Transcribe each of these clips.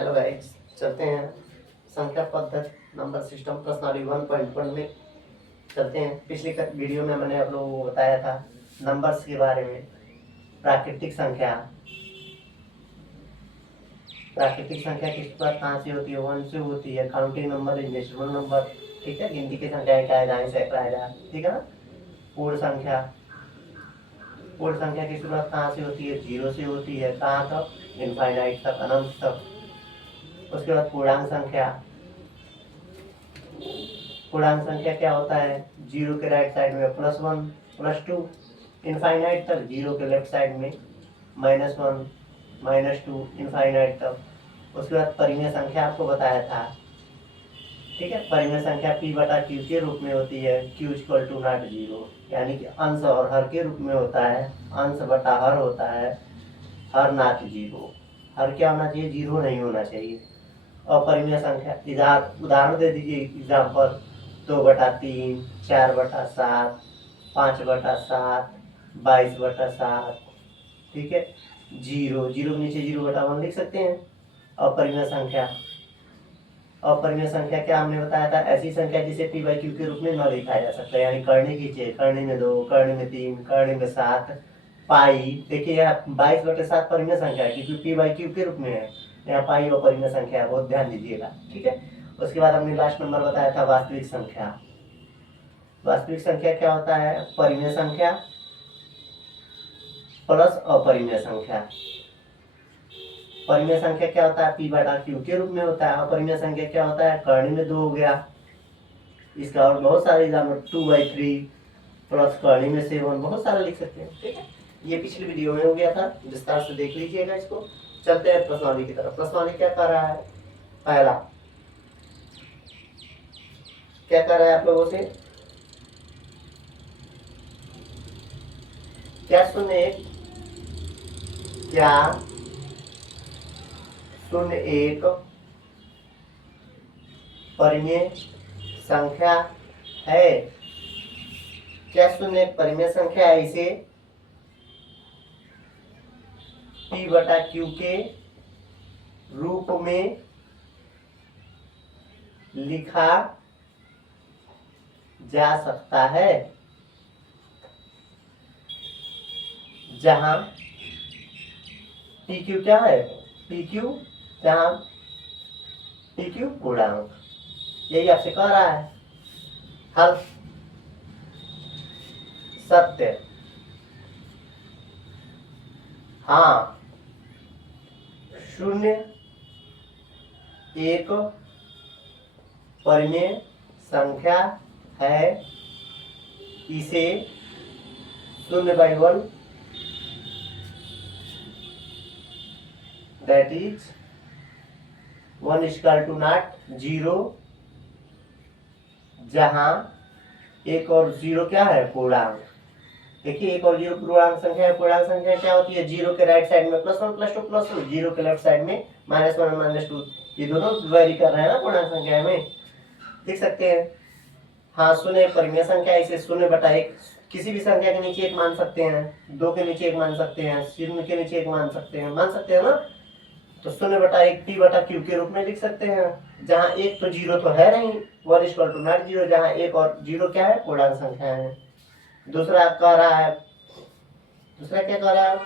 Hello guys, चलते हैं संख्या पद्धति नंबर सिस्टम प्रश्नावली 1.1 में चलते हैं। पिछली वीडियो में मैंने आप लोगों को बताया था नंबर्स के बारे में। प्राकृतिक संख्या किस पर कहाँ से होती है? 1 से होती है। Counting number is natural number, ठीक है। गिनती की संख्या क्या है, दाएं सैकड़ा है, ठीक है ना। पूर्ण संख्या की शुरुआत कहाँ से होती है? 0 से होती है। कहाँ तक? इनफाइनाइट तक, अनंत तक। उसके बाद पूर्णांक संख्या क्या होता है? 0 के राइट साइड में +1 +2, इनफाइनाइट तक। 0 के लेफ्ट साइड में -1 -2, इनफाइनाइट तक। उसके बाद परिमेय संख्या आपको बताया था, ठीक है। परिमेय संख्या P/Q के रूप में होती है। Q = not 0, यानी कि अंश और हर के रूप में होता है। अंश बटा हर होता है, हर not 0। हर क्या होना चाहिए? 0 नहीं होना चाहिए। अपरिमेय संख्या उदाहरण दे दीजिए। एग्जाम्पल 2/3, 4/7, 5/7, 22/7, ठीक है। 0 के नीचे 0/1 लिख सकते हैं। अपरिमेय संख्या क्या हमने बताया था? ऐसी संख्या जिसे P/Q के रूप में न लिखा जा सकता है, यानी करने कीजिए। करने में 2, करने में 3, करने में 7। पाई देखिए, यहाँ 22/7 परिमेय संख्या है क्योंकि P/Q के रूप में है। यहाँ पाई अपरिमेय संख्या है, बहुत ध्यान दीजिएगा, ठीक है। उसके बाद हमने लास्ट नंबर बताया था वास्तविक संख्या। वास्तविक संख्या क्या होता है? परिमेय संख्या प्लस अपरिमेय संख्या। परिमेय संख्या क्या होता है? P/Q के रूप में होता है। अपरिमेय संख्या क्या होता है? करने में 2 हो गया। इसका और बहुत सारे एग्जाम्पल 2/3 प्लस करने में 7, बहुत सारा लिख सकते हैं, ठीक है। ये पिछली वीडियो में हो गया था, विस्तार से देख लीजिएगा इसको। चलते हैं प्रश्नावली की तरफ। प्रश्नावली क्या कर रहा है? पहला क्या कर रहा है आप लोगों से? क्या 0.1 परिमेय संख्या है? क्या 0.1 परिमेय संख्या है? इसे P/Q के रूप में लिखा जा सकता है, जहां PQ क्या है? जहां PQ पूर्णांक। यही आपसे कह रहा है। हल सत्य। हाँ, 0.1 परिमेय संख्या है। इसे 0/1 that is 1 = not 0, जहां 1 और 0 क्या है? पूर्णांक। देखिए, 1 और 0 पूर्णांक संख्या है। पूर्णांक संख्या क्या होती है? 0 के राइट साइड में +1 +2 +2, 0 के लेफ्ट साइड में -1 -2। ये दोनों वेरी कर रहे हैं ना पूर्णांक संख्या में, लिख सकते हैं। हाँ, 0 परिमेय संख्या। इसे 0/1 किसी भी संख्या के नीचे 1 मान सकते हैं, 2 के नीचे 1 मान सकते हैं, 0 के नीचे 1 मान सकते हैं ना। तो 0/1 P/Q के रूप में लिख सकते हैं, जहाँ 1 तो 0 तो है नहीं। 1 = not 0, जहाँ 1 और 0 क्या है? पूर्णांक संख्या है। दूसरा क्या कह रहा है?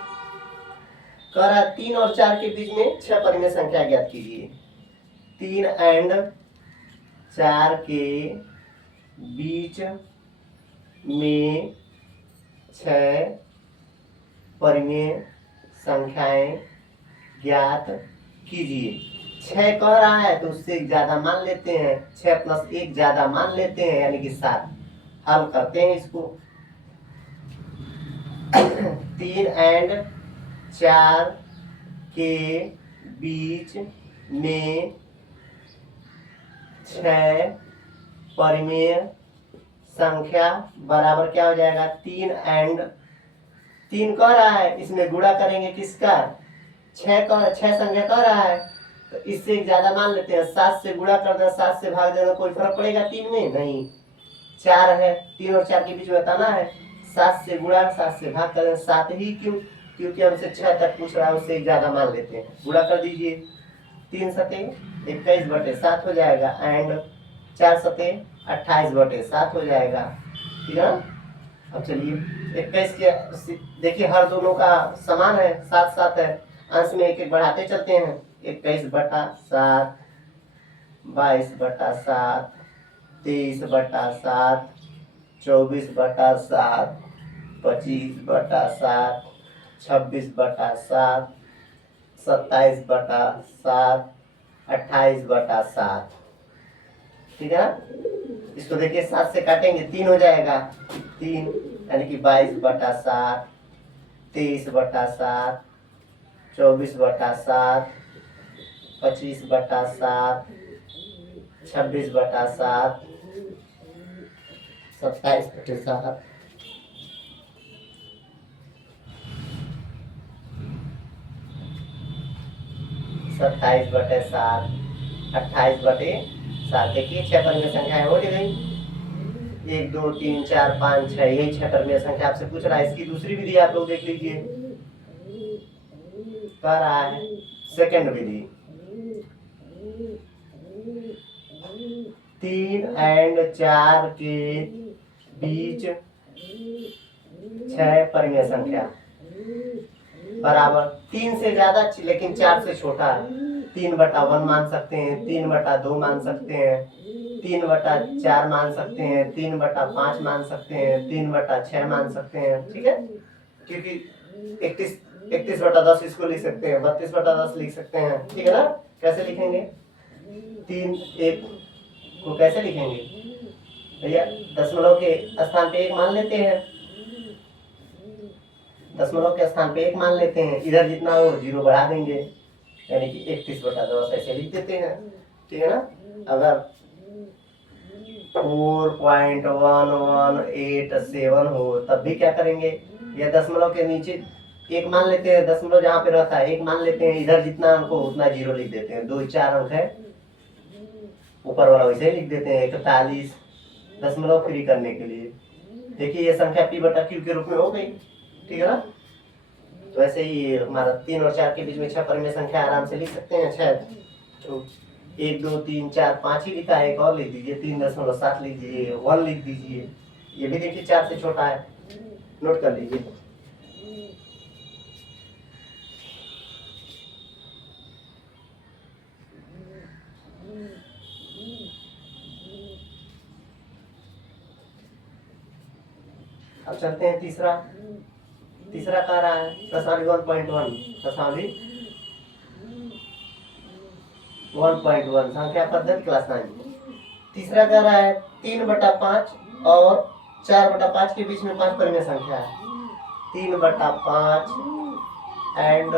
3 और 4 के बीच में 6 परिमेय संख्या ज्ञात कीजिए। 3 और 4 के बीच में 6 परिमेय संख्याएं ज्ञात कीजिए। 6 कह रहा है तो उससे ज्यादा मान लेते हैं। 6 + 1 ज्यादा मान लेते हैं, यानी कि 7। हल करते हैं इसको। 3 और 4 के बीच में 6 परिमेय संख्या बराबर क्या हो जाएगा? 3 कह रहा है, इसमें गुणा करेंगे किसका? 6 संख्या कह रहा है तो इससे ज्यादा मान लेते हैं। 7 से गुणा कर देना, 7 से भाग देना, कोई फर्क पड़ेगा 3 में? नहीं। 4 है, 3 और 4 के बीच में बताना है। 7 से गुणा, 7 से भाग कर 7 ही क्यों? क्योंकि हमसे 6 तक पूछ रहा है, उससे ज्यादा मान लेते हैं। गुणा कर दीजिए। 3 सते 21/7 हो जाएगा एंड 4 सते 28/7 हो जाएगा, ठीक है ना। अब चलिए 21 के देखिए हर दोनों का समान है, 7 है, अंश में एक एक बढ़ाते चलते हैं। 21/7, 22/7, 23/7, 24/7, 25/7, 26/7, 27/7, 28/7, ठीक है ना। इसको देखिए 7 से काटेंगे 3 हो जाएगा, 3 यानी कि 22/7, 23/7, 24/7, 25/7, 26/7, 27/7, 27/7, 28/7। देखिए 6 परिमेय संख्याएं हो गई, 1 2 3 4 5 6, यही 6 परिमेय संख्या आपसे पूछ रहा है। इसकी दूसरी विधि आप लोग देख लीजिए, कह रहा है सेकंड विधि, 3 एंड 4 के बीच 6 परिमेय संख्या बराबर 3 से ज्यादा लेकिन 4 से छोटा है, 3/1 मान सकते हैं, 3/2 मान सकते हैं, 3/4 मान सकते हैं, 3/5 मान सकते हैं, 3/6 मान सकते हैं, ठीक है। क्योंकि 31/10 इसको लिख सकते हैं, 32/10 लिख सकते हैं, ठीक है ना। कैसे लिखेंगे 3 1 को कैसे लिखेंगे भैया, दशमलव के स्थान पे 1 मान लेते हैं, दशमलव के स्थान पे 1 मान लेते हैं, इधर जितना हो 0 बढ़ा देंगे, यानी कि 31/10 ऐसे लिख देते हैं, ठीक है ना। अगर 4.1187 हो तब भी क्या करेंगे, या दशमलव के नीचे 1 मान लेते हैं, दशमलव जहाँ पे रहता है 1 मान लेते हैं, इधर जितना अंक हो उतना 0 लिख देते हैं, 2 4 अंक है, ऊपर वाला वैसे ही लिख देते हैं 41 दशमलव फ्री करने के लिए। देखिए ये संख्या P/Q के रूप में हो गई, ठीक है ना। तो ऐसे ही हमारा 3 और 4 के बीच में 6 परिमेय संख्या आराम से लिख सकते हैं। 6 तो 1 2 3 4 5 ही लिखा है, एक और लिख दीजिए, 3.7 लिख दीजिए, 1 लिख दीजिए, ये भी देखिए 4 से छोटा है, नोट कर लीजिए। अब चलते हैं तीसरा कह रहा है प्रश्नावली 1.1, प्रश्नावली 1.1 संख्या पद्धति क्लास 9। तीसरा कह रहा है 3/5 और 4/5 के बीच में 5 परिमेय संख्या है, 3/5 एंड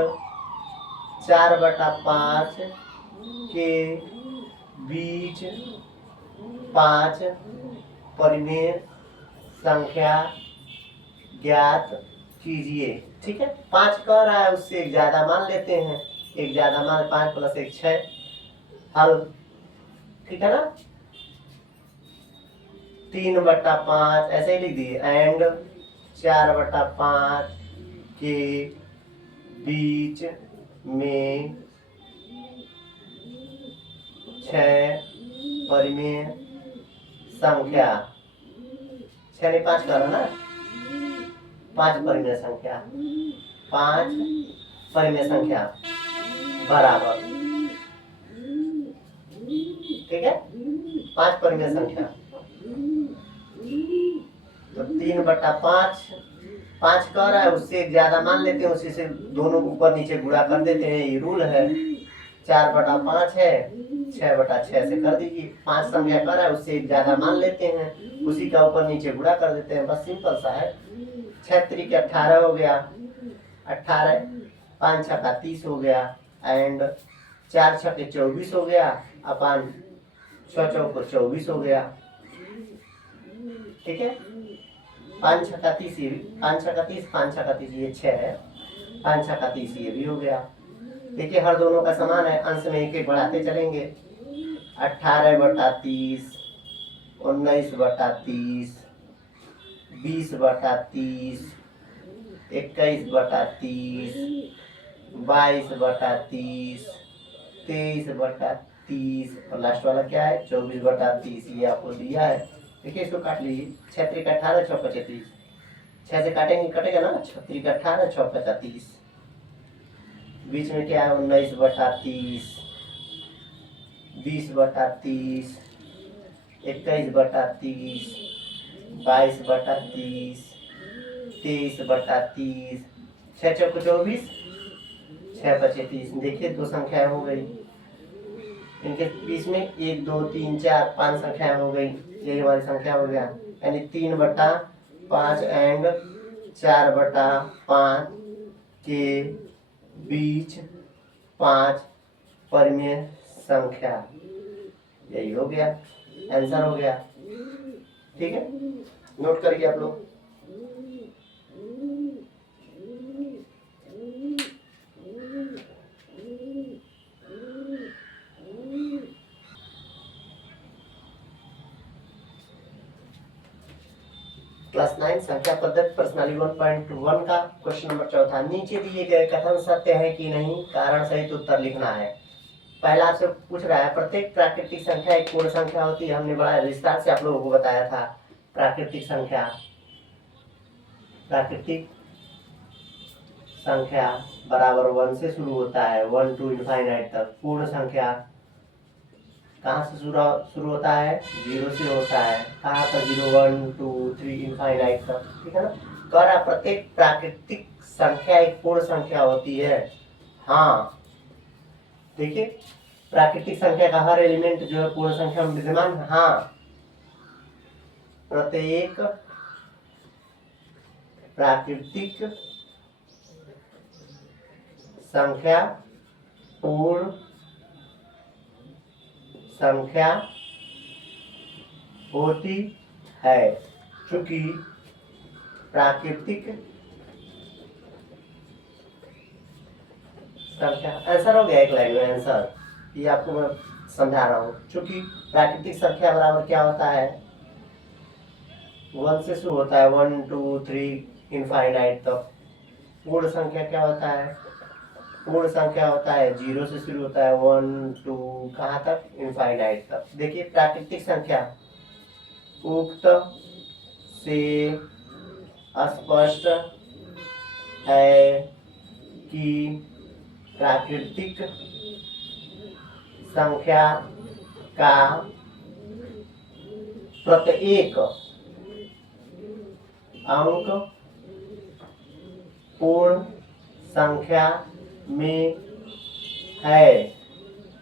4/5 के बीच 5 परिमेय संख्या ज्ञात कीजिए, ठीक है। 5 कह रहा है, उससे एक ज्यादा मान लेते हैं, एक ज्यादा मान 5 + 1 6, हल, ठीक है ना। 3/5 ऐसे ही लिख दिए एंड 4/5 के बीच में 6 परिमेय संख्या, 6 नहीं 5 कह रहा ना, 5 परिमेय संख्या, 5 परिमेय संख्या बराबर, ठीक है, 5 परिमेय संख्या। तो 3/5 5 कह रहा है, उससे ज्यादा मान लेते हैं, उसी से दोनों ऊपर नीचे गुणा कर देते हैं, ये रूल है। 4/5 है, 6/6 से कर दीजिए, 5 संख्या कर रहा है, उससे एक ज्यादा मान लेते हैं, उसी का ऊपर नीचे गुणा कर देते हैं, बस सिंपल सा है। 6 3 के 18 हो गया, 18 5 6 का 30 हो गया एंड 4 6 के 24 हो गया, अपन 6 चौक 24 हो गया, ठीक है। 5 6 का 30, 5 6 का 30, 5 6 का 30 ये 6 है, 5 6 का 30 ये भी हो गया। देखिए हर दोनों का समान है, अंश में एक एक बढ़ाते चलेंगे, 18/30, 19/30, 20/30, 21/30, 22/30, 23/30 और लास्ट वाला क्या है 24/30, ये आपको दिया है। देखिए इसको काट लीजिए, 6 3 18 6 25, 6 से काटेंगे कटेगा ना, 6 3 18 6 25, बीच में क्या है 19/30, 20/30, 21/30, 22/30, 23/30, 6 चौको 24, 6 5 30। देखिए 2 संख्याएं हो गई, इनके बीच में 1 2 3 4 5 संख्याएं हो गई, यही हमारी संख्या हो गया, यानी 3/5 एंड 4/5 के बीच 5 परिमेय संख्या, यही हो गया आंसर हो गया। ठीक है, नोट करिए आप लोग। क्लास 9 संख्या पद्धति प्रश्नावली 1.1 का क्वेश्चन नंबर 4 नीचे दिए गए कथन सत्य है कि नहीं, कारण सहित उत्तर लिखना है। पहला आपसे पूछ रहा है प्रत्येक प्राकृतिक संख्या एक पूर्ण संख्या होती है। हमने बड़ा विस्तार से आप लोगों को बताया था, प्राकृतिक संख्या बराबर 1 से शुरू होता है, 1 to इनफाइनाइट तक। पूर्ण संख्या कहाँ से शुरू होता है, 0 से होता है। कहाँ तक, 0 1 2 3 इनफाइनाइट तक। ठीक है ना, कह रहा प्रत्येक प्राकृतिक संख्या एक पूर्ण संख्या होती है। हाँ देखिए, प्राकृतिक संख्या का हर एलिमेंट जो है पूर्ण संख्या में विद्यमान है। हाँ, प्रत्येक प्राकृतिक संख्या पूर्ण संख्या होती है, क्योंकि प्राकृतिक संख्या, आंसर हो गया एक लाइन में आंसर, ये आपको मैं समझा रहा हूँ। क्योंकि प्राकृतिक संख्या बराबर क्या होता है, 1 से शुरू होता है, 1 2 3 इनफाइनाइट तक। पूर्ण संख्या क्या होता है, पूर्ण संख्या होता है 0 से शुरू होता है, 1 2 कहाँ तक, इनफाइनाइट तक। देखिए प्राकृतिक संख्या उक्त से स्पष्ट है कि प्राकृतिक संख्या का प्रत्येक अंक पूर्ण संख्या में है,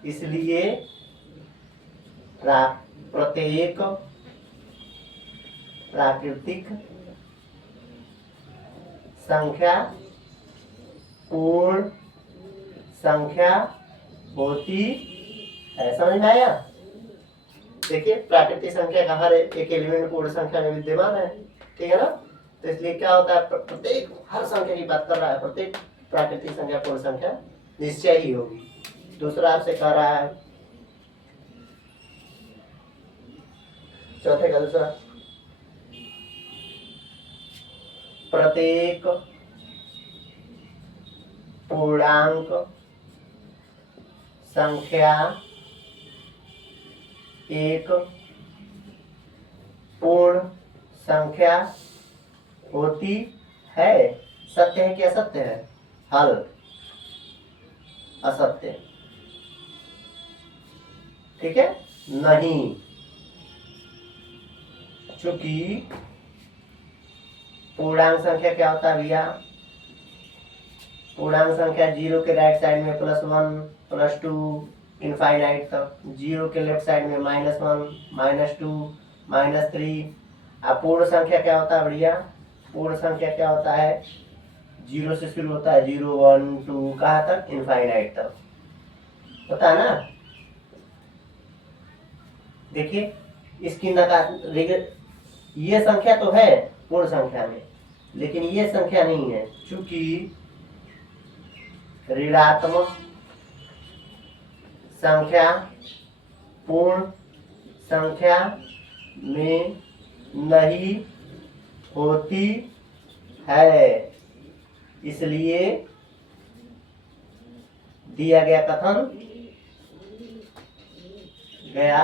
इसलिए प्रत्येक प्राकृतिक संख्या पूर्ण संख्या होती है। समझ में आया? देखिए प्राकृतिक संख्या का हर एक एलिमेंट पूर्ण संख्या में विद्यमान है। ठीक है ना, तो इसलिए क्या होता है, प्रत्येक हर संख्या की बात कर रहा है, प्रत्येक प्राकृतिक संख्या पूर्ण संख्या निश्चय ही होगी। दूसरा आपसे कह रहा है, चौथे का दूसरा, प्रत्येक पूर्णांक संख्या एक पूर्ण संख्या होती है। सत्य है कि असत्य है? हल असत्य। ठीक है, नहीं, चूंकि पूर्णांक संख्या क्या होता है भैया, पूर्णांक संख्या 0 के राइट साइड में +1 +2 इनफाइनाइट तक, 0 के लेफ्ट साइड में -1 -2 -3। अब पूर्ण संख्या क्या होता है भैया, पूर्ण संख्या क्या होता है, 0 से शुरू होता है, 0 1 2 कहाँ तक, इनफाइनाइट तक होता है ना। देखिए इसकी ये संख्या तो है पूर्ण संख्या में, लेकिन ये संख्या नहीं है, चूंकि ऋणात्मक संख्या पूर्ण संख्या में नहीं होती है, इसलिए दिया गया कथन गया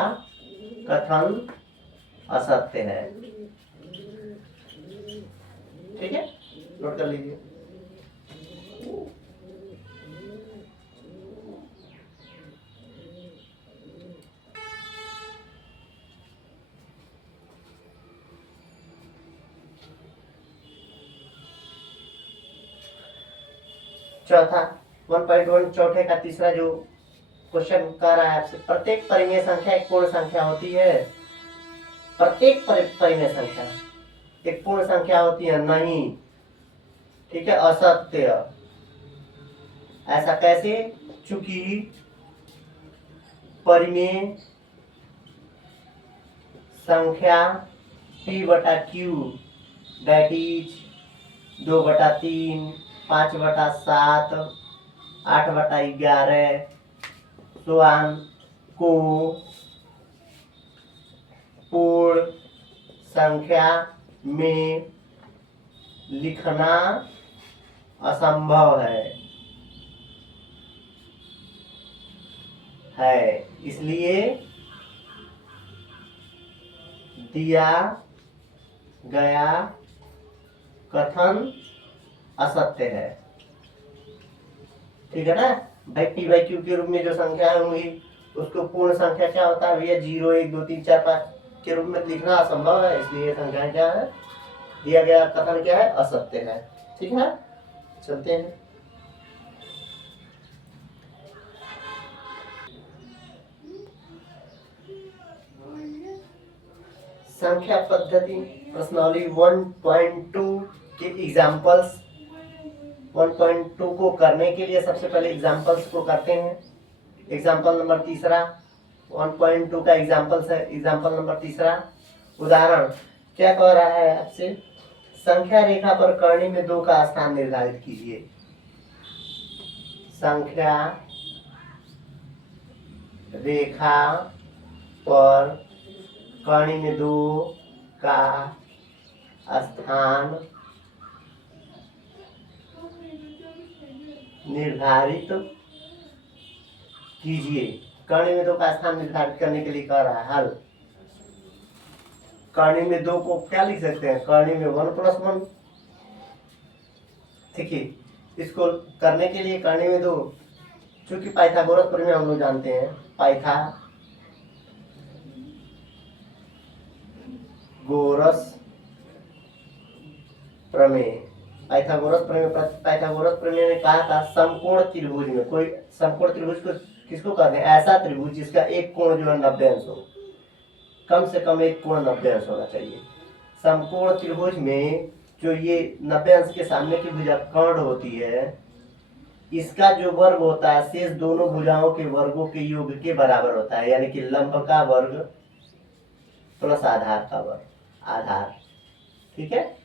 कथन असत्य है। ठीक है, नोट कर लीजिए। चौथा 1.1 चौथे का तीसरा जो क्वेश्चन कर रहा है आपसे, प्रत्येक परिमेय संख्या एक पूर्ण संख्या होती है। प्रत्येक परिमेय संख्या एक पूर्ण संख्या होती है नहीं। ठीक है, असत्य। ऐसा कैसे? चूंकि परिमेय संख्या p/q दैट इज 2/3, 5/7, 8/11 को पूर्ण संख्या में लिखना असंभव है। इसलिए दिया गया कथन असत्य है। ठीक है ना भाई, p/q के रूप में जो संख्या होंगी उसको पूर्ण संख्या क्या होता है भैया, 0, 1, 2, 3, 4, 5 के रूप में लिखना असंभव है। इसलिए संख्या क्या है, दिया गया कथन क्या है, असत्य है। ठीक है, चलते हैं। संख्या पद्धति प्रश्नावली 1.2 के एग्जाम्पल्स। 1.2 को करने के लिए सबसे पहले एग्जाम्पल्स को करते हैं। एग्जाम्पल नंबर तीसरा 1.2 का एग्जाम्पल्स है। एग्जाम्पल नंबर तीसरा उदाहरण क्या कह रहा है आपसे, संख्या रेखा पर कर्ण में 2 का स्थान निर्धारित कीजिए। संख्या रेखा पर कर्ण में 2 का स्थान निर्धारित कीजिए। कर्ण में 2 का स्थान निर्धारित करने के लिए कह रहा है हल। कर्ण में 2 को क्या लिख सकते हैं, कर्ण में 1+1। ठीक है, इसको करने के लिए कर्ण में 2, चूंकि पाइथागोरस प्रमेय हम लोग जानते हैं, पाइथागोरस प्रमेय ने कहा था समकोण त्रिभुज में, कोई समकोण त्रिभुज को किसको कहते हैं, ऐसा त्रिभुज जिसका एक कोण जो है 90 अंश हो, कम से कम एक कोण 90 अंश होना चाहिए। समकोण त्रिभुज में जो ये 90 अंश के सामने की भुजा कर्ण होती है, इसका जो वर्ग होता है शेष दोनों भुजाओं के वर्गों के योग के बराबर होता है, यानी कि लंब का वर्ग प्लस आधार का वर्ग, आधार। ठीक है,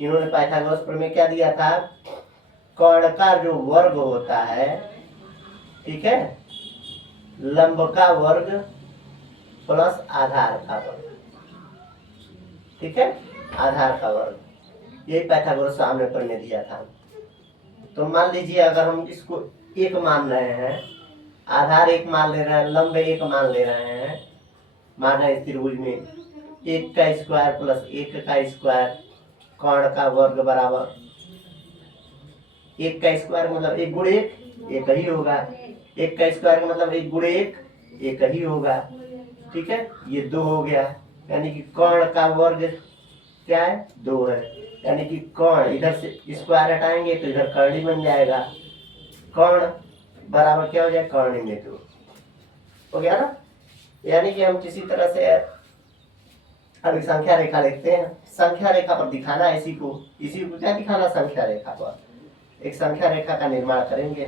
इन्होंने पाइथागोरस प्रमेय क्या दिया था, कर्ण का जो वर्ग होता है, ठीक है, लंब का वर्ग प्लस आधार का वर्ग। ठीक है, आधार का वर्ग, यही पाइथागोरस सामने प्रमेय दिया था। तो मान लीजिए अगर हम इसको एक मान रहे हैं, आधार एक मान ले रहे हैं, लंब एक मान ले रहे हैं, मान है इस त्रिभुज में 1 का स्क्वायर प्लस 1 का स्क्वायर कर्ण का वर्ग बराबर 1 का स्क्वायर मतलब 1 गुणे 1 एक ही होगा। 1 का स्क्वायर का मतलब 1 गुणे 1 एक ही होगा। ठीक है, ये 2 हो गया, यानी कि कर्ण का वर्ग क्या है, 2 है। यानी कि कर्ण इधर से स्क्वायर हटाएंगे तो इधर कर्ण बन जाएगा, कर्ण बराबर क्या हो जाए, कर्ण में 2 हो गया ना। यानी कि हम किसी तरह से अभी संख्या रेखा लिखते हैं, संख्या रेखा पर दिखाना है इसी को क्या दिखाना, संख्या रेखा पर एक संख्या रेखा का निर्माण करेंगे।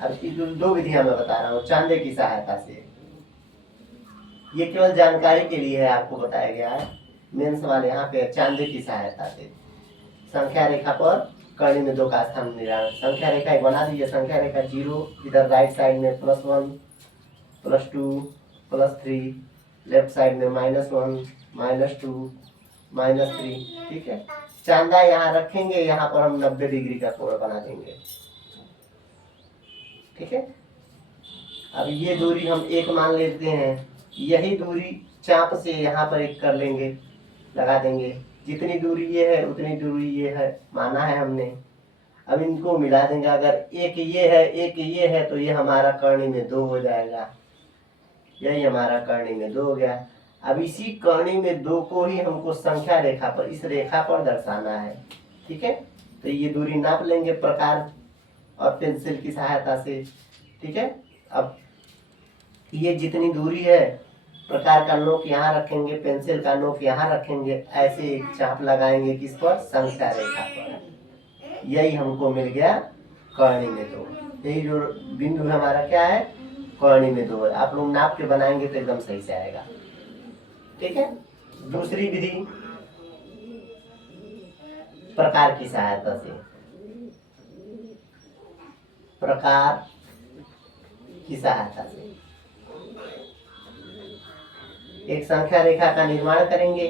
अब इसकी जो 2 विधियां मैं बता रहा हूँ चांदे की सहायता से, ये केवल जानकारी के लिए है, आपको बताया गया है, मेन सवाल यहाँ पे चांदे की सहायता से संख्या रेखा पर कर्ण में 2 का स्थान निर्धारण। संख्या रेखा एक बना दीजिए, संख्या रेखा 0, इधर राइट साइड में +1 +2 +3, लेफ्ट साइड में -1 -2 -3। ठीक है, चांदा यहाँ रखेंगे, यहाँ पर हम 90 डिग्री का कोण बना देंगे। ठीक है, अब ये दूरी हम 1 मान लेते हैं, यही दूरी चाप से यहाँ पर 1 कर लेंगे, लगा देंगे। जितनी दूरी ये है उतनी दूरी ये है, माना है हमने। अब इनको मिला देंगे, अगर एक ये है एक ये है तो ये हमारा करनी में 2 हो जाएगा, यही हमारा करनी में 2 हो गया। अब इसी करनी में 2 को ही हमको संख्या रेखा पर, इस रेखा पर दर्शाना है, ठीक है। तो ये दूरी नाप लेंगे प्रकार और पेंसिल की सहायता से, ठीक है। अब ये जितनी दूरी है, प्रकार का नोक यहाँ रखेंगे, पेंसिल का नोक यहाँ रखेंगे, ऐसे एक चाप लगाएंगे किस पर, संख्या रेखा पर। यही हमको मिल गया करनी में 2। यही जो बिंदु हमारा क्या है, करनी में 2 है। आप लोग नाप के बनाएंगे तो एकदम सही से आएगा, ठीक है। दूसरी विधि प्रकार की सहायता से, प्रकार की सहायता से एक संख्या रेखा का निर्माण करेंगे।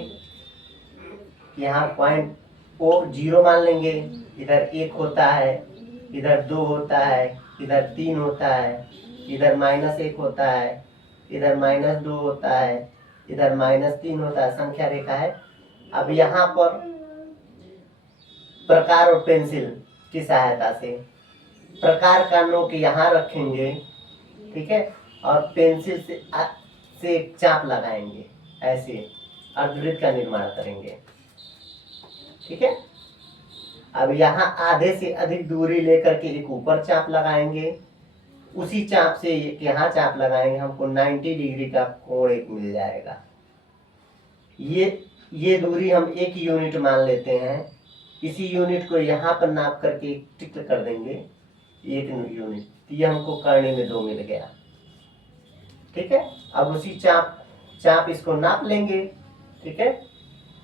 यहाँ पॉइंट को 0 मान लेंगे, इधर 1 होता है, इधर 2 होता है, इधर 3 होता है, इधर -1 होता है, इधर -2 होता है, इधर -3 होता है, संख्या रेखा है। अब यहाँ पर प्रकार और पेंसिल की सहायता से प्रकार का नोक यहाँ रखेंगे, ठीक है, और पेंसिल से एक चाप लगाएंगे, ऐसे अर्धवृत्त का निर्माण करेंगे, ठीक है। अब यहाँ आधे से अधिक दूरी लेकर के एक ऊपर चाप लगाएंगे, उसी चाप से यहाँ चाप लगाएंगे, हमको 90 डिग्री का कोण एक मिल जाएगा। ये दूरी हम 1 यूनिट मान लेते हैं। इसी यूनिट को यहाँ पर नाप करके टिक कर देंगे, 1 यूनिट, ये हमको करनी में 2 मिल गया, ठीक है। अब उसी चाप इसको नाप लेंगे, ठीक है।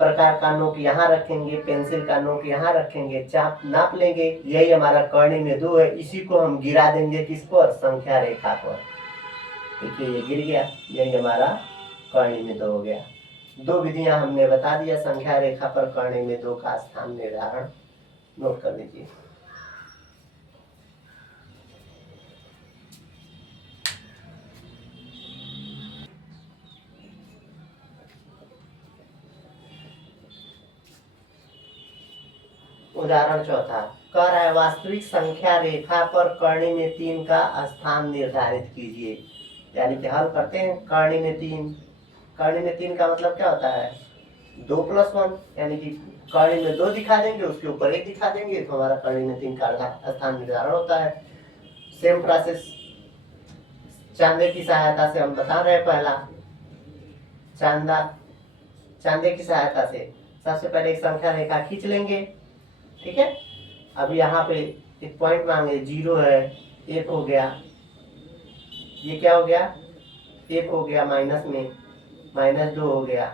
प्रकार का नोक यहाँ रखेंगे, पेंसिल का नोक यहाँ रखेंगे, चाप नाप लेंगे, यही हमारा करनी में 2 है। इसी को हम गिरा देंगे किस पर, संख्या रेखा पर। देखिए ये गिर गया, यही हमारा करनी में 2 हो गया। 2 विधियां हमने बता दिया संख्या रेखा पर करनी में 2 का स्थान निर्धारण, नोट कर लीजिए। उदाहरण चौथा कह रहा है, वास्तविक संख्या रेखा पर करनी में 3 का स्थान निर्धारित कीजिए। यानी कि हल करते हैं, करनी में 3, करनी में 3 का मतलब क्या होता है, 2 + 1, यानी कि करनी में 2 दिखा देंगे, उसके ऊपर 1 दिखा देंगे, तो हमारा करनी में 3 का स्थान निर्धारण होता है। सेम प्रोसेस चांदे की सहायता से हम बता रहे हैं। पहला चांदे की सहायता से सबसे पहले एक संख्या रेखा खींच लेंगे, ठीक है। अब यहाँ पे एक पॉइंट मांगे, 0 है, 1 हो गया, ये क्या हो गया, 1 हो गया, माइनस में -2 हो गया,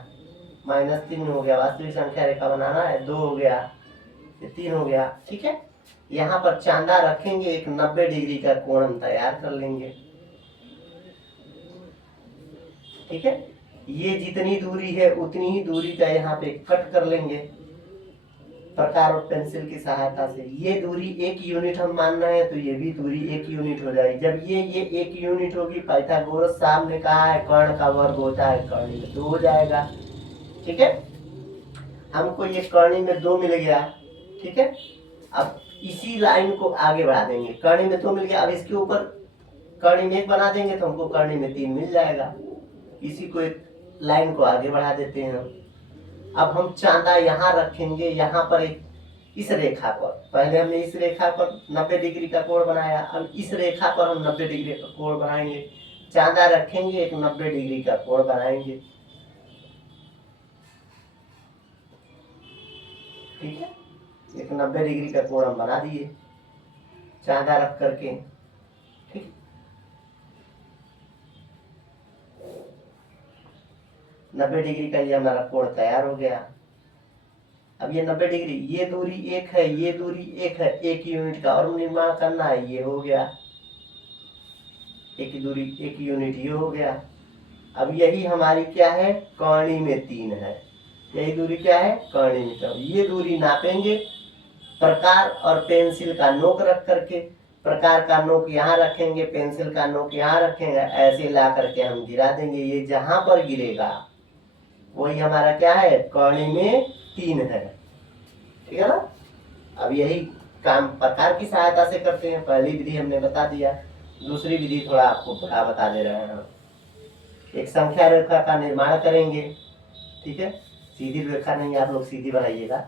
-3 हो गया, वास्तविक संख्या रेखा बनाना है, 2 हो गया, ये 3 हो गया, ठीक है। यहाँ पर चांदा रखेंगे, एक 90 डिग्री का कोण हम तैयार कर लेंगे, ठीक है। ये जितनी दूरी है उतनी ही दूरी का यहाँ पे कट कर लेंगे प्रकार और पेंसिल की सहायता से। ये दूरी 1 यूनिट हम मान रहे हैं, तो ये भी दूरी 1 यूनिट हो जाएगी। जब ये 1 यूनिट होगी, पाइथागोरस साहब ने कहा है कर्ण का वर्ग होता है करनी में 2 हो जाएगा, ठीक है। हमको ये करनी में 2 मिल गया, ठीक है। अब इसी लाइन को आगे बढ़ा देंगे, करनी में 2 मिल गया, अब इसके ऊपर करनी में 1 बना देंगे तो हमको करनी में 3 मिल जाएगा। इसी को एक लाइन को आगे बढ़ा देते हैं हम। अब हम चांदा यहाँ रखेंगे, यहाँ पर एक इस रेखा पर, पहले हमने इस रेखा पर 90 डिग्री का कोण बनाया, अब इस रेखा पर हम 90 डिग्री का कोण बनाएंगे। चांदा रखेंगे, एक 90 डिग्री का कोण बनाएंगे, ठीक है। एक 90 डिग्री का कोण हम बना दिए चांदा रख करके, ठीक। 90 डिग्री का ये हमारा कोण तैयार हो गया। अब ये 90 डिग्री, ये दूरी 1 है, ये दूरी 1 है, 1 यूनिट का और निर्माण करना है, ये हो गया एक दूरी 1 यूनिट, ये हो गया। अब यही हमारी क्या है, करनी में 3 है, यही दूरी क्या है, करनी में 3। ये दूरी नापेंगे प्रकार और पेंसिल का नोक रख करके, प्रकार का नोक यहाँ रखेंगे, पेंसिल का नोक यहाँ रखेंगे, ऐसे ला करके हम गिरा देंगे। ये जहां पर गिरेगा वही हमारा क्या है, कौड़ी में 3 है। ठीक है ना। अब यही काम प्रकार की सहायता से करते हैं। पहली विधि हमने बता दिया, दूसरी विधि थोड़ा आपको बता दे रहे हैं। एक संख्या रेखा का निर्माण करेंगे। ठीक है, सीधी रेखा नहीं, आप लोग सीधी बनाइएगा।